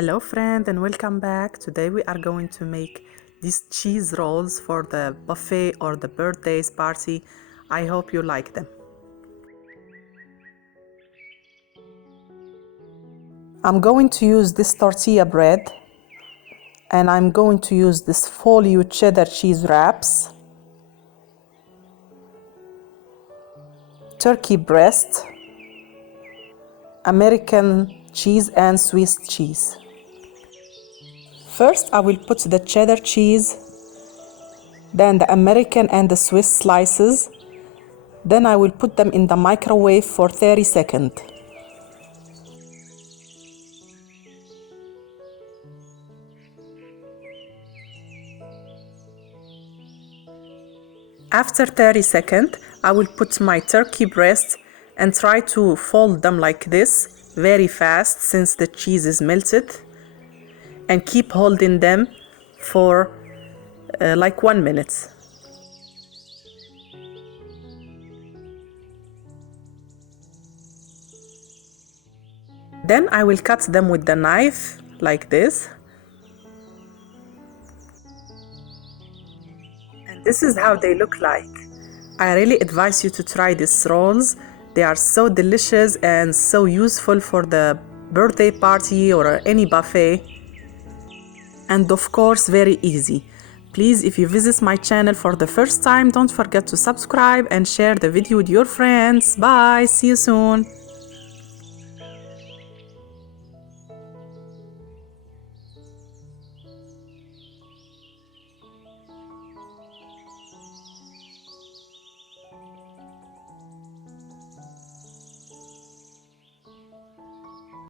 Hello friend and welcome back. Today we are going to make these cheese rolls for the buffet or the birthdays party. I hope you like them. I'm going to use this tortilla bread and I'm going to use this folio cheddar cheese wraps, turkey breast, American cheese and Swiss cheese. First, I will put the cheddar cheese, then the American and the Swiss slices. Then I will put them in the microwave for 30 seconds. After 30 seconds, I will put my turkey breast and try to fold them like this very fast since the cheese is melted, and keep holding them for like 1 minute. Then I will cut them with the knife like this. And this is how they look like. I really advise you to try these rolls. They are so delicious and so useful for the birthday party or any buffet. And of course, very easy. Please, if you visit my channel for the first time, don't forget to subscribe and share the video with your friends. Bye, see you soon.